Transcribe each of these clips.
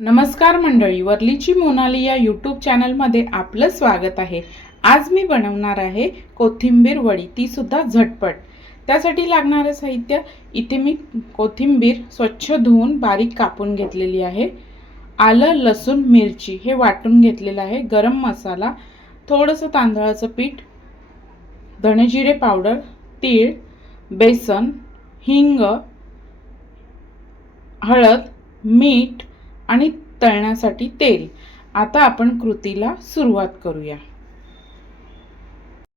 नमस्कार मंडळी, वर्लीची मोनाली या यूट्यूब चॅनलमध्ये आपलं स्वागत आहे। आज मी बनवणार आहे कोथिंबीर वडी, ती सुद्धा झटपट। त्यासाठी लागणारे साहित्य, इथे मी कोथिंबीर स्वच्छ धुवून बारीक कापून घेतलेली आहे। आलं, लसूण, मिरची हे वाटून घेतलेलं आहे। गरम मसाला, थोडंसं तांदळाचं पीठ, धणे जिरे पावडर, तीळ, बेसन, हिंग, हळद, मीठ आणि तळण्यासाठी तेल। आता आपण कृतीला सुरुवात करूया।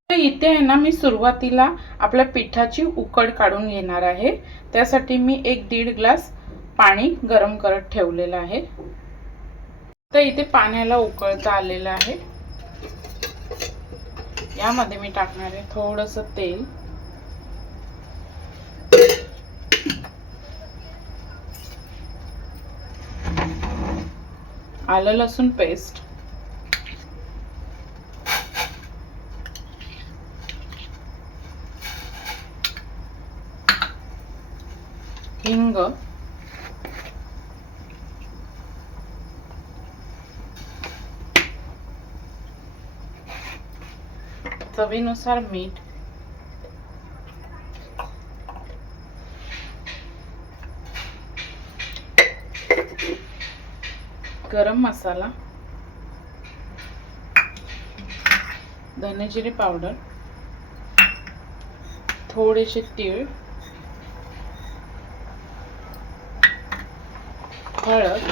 तर इथे आहे ना, मी सुरुवातीला आपल्या पिठाची उकड काढून घेणार आहे। त्यासाठी मी 1-1.5 ग्लास पाणी गरम करत ठेवलेलं आहे। तर इथे पाण्याला उकळता आलेलं आहे। यामध्ये मी टाकणार आहे थोडंसं तेल, आलं लसूण पेस्ट, हिंग, चवीनुसार मीठ, गरम मसाला, धने जिरे पावडर, थोडेसे तीळ, हळद,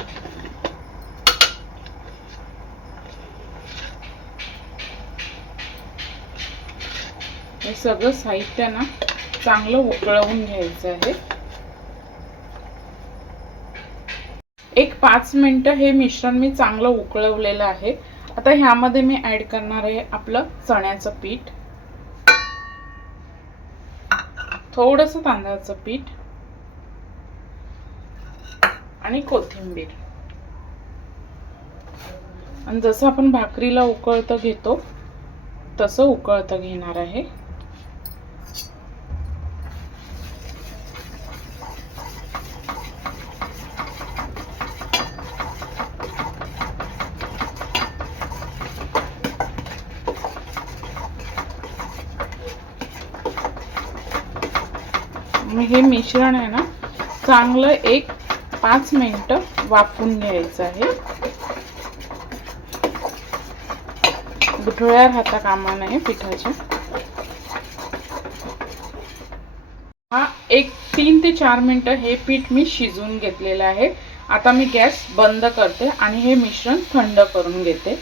हे सगळं साहित्य ना चांगलं उकळवून घ्यायचं आहे। 1-5 मिनिटं हे मिश्रण मी चांगलं उकळवलेलं आहे। आता ह्यामध्ये मी ऍड करणार आहे आपलं चण्याचं पीठ, थोडंसं तांदळाचं पीठ आणि कोथिंबीर। आणि जसं आपण भाकरीला उकळतं घेतो तसं उकळतं घेणार आहे। हे मिश्रण आहे ना चांगलं 1-5 मिनिटं वाफवून घ्यायचं आहे। गुठळ्या राहता कामा नये पिठाच्या। हा 3 ते 4 मिनिटं हे पीठ मी शिजवून घेतलेलं आहे। आता मी गॅस बंद करते आणि हे मिश्रण थंड करून घेते।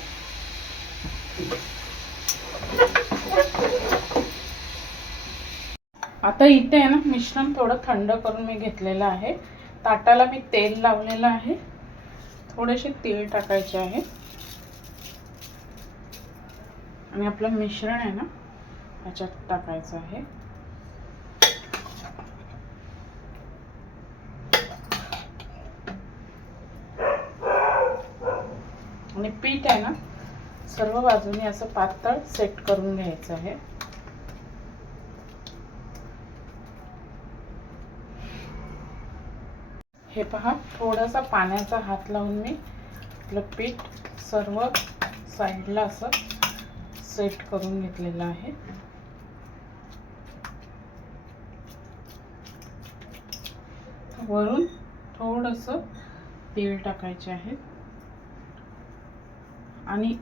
आता इथे आहे ना मिश्रण थोडं थंड करून मी घेतलेलं आहे। ताटाला मी तेल लावलेलं आहे, थोडेसे तीळ टाकायचे आहे आणि आपलं मिश्रण आहे ना याच्यात टाकायचं आहे। आणि पीठ आहे ना सर्व बाजूने असं पातळ सेट करून घ्यायचं आहे। हे पहा, थोडासा पाण्याचा हात लावून मी आपलं पीठ सर्व साईडला असं सेट करून घेतलेलं आहे। वरून थोडंसं तीळ टाकायचे आहे आणि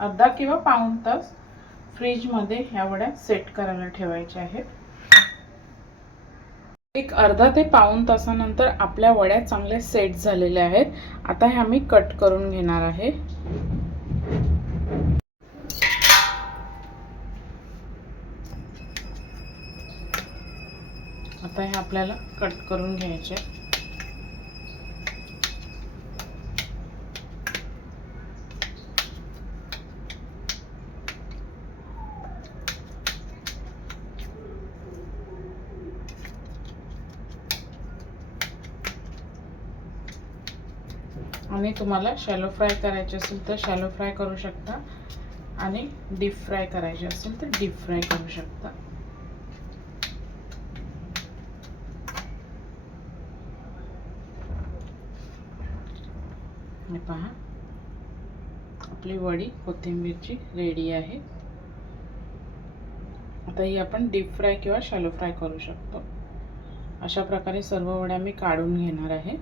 अर्धा किंवा पाऊण तास फ्रीज मध्ये ह्या वड्या सेट करायला ठेवायच्या आहेत। अर्धा ते पाऊण तासानंतर आपल्या वड्या चांगल्या सेट झालेल्या आहेत। आता ह्या मी कट करून घेणार आहे। आता हे आपल्याला कट करून घ्यायचे। आणि तुम्हाला शॅलो फ्राय करायचे असेल तर शॅलो फ्राय करू शकता आणि डीप फ्राय करायचे असेल तर डीप फ्राय करू शकता। हे पहा, आपली वडी कोथिंबीरची रेडी आहे। आता ही आपण डीप फ्राय किंवा शॅलो फ्राय करू शकतो। अशा प्रकारे सर्व वड्या मी काढून घेणार आहे।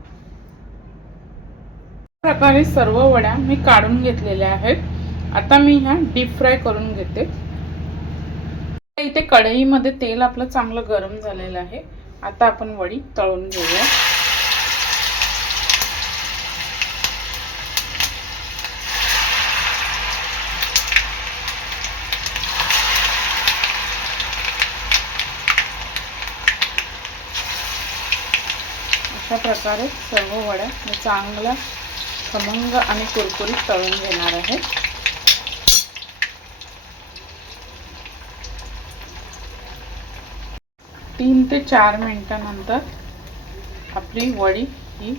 प्रकारे सर्व वड्या मी काढून घेतलेल्या आहेत। आता मी ह्या डीप फ्राय करून घेते। इथे कढईमध्ये तेल आपलं चांगलं गरम झालेलं आहे। आता आपण वडी तळून घेऊया। अशा प्रकारे सर्व वड्या मी चांगल्या खमंग आणि कुरकुरीत तळून घेणार आहे। 3 ते 4 मिनिटांनंतर आपली वडी ही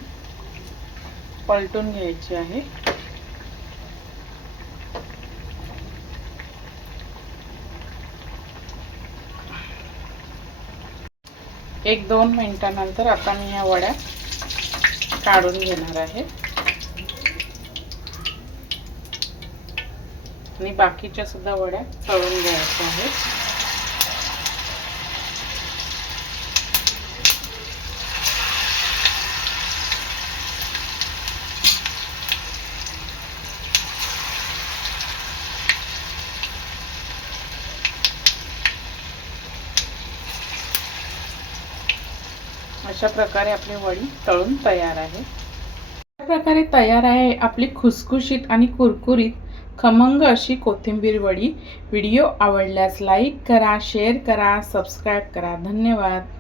पलटून घ्यायची आहे। 1-2 मिनिटांनंतर आता मी या वड्या काढून घेणार आहे आणि बाकीच्या सुद्धा वड्या तळून घ्यायच्या आहेत। अशा प्रकारे आपली वडी तळून तयार आहे। अशा प्रकारे तयार आहे आपली खुसखुशीत आणि कुरकुरीत खमंग अशी कोथिंबीर वडी। व्हिडिओ आवडल्यास लाईक करा, शेअर करा, सबस्क्राइब करा। धन्यवाद।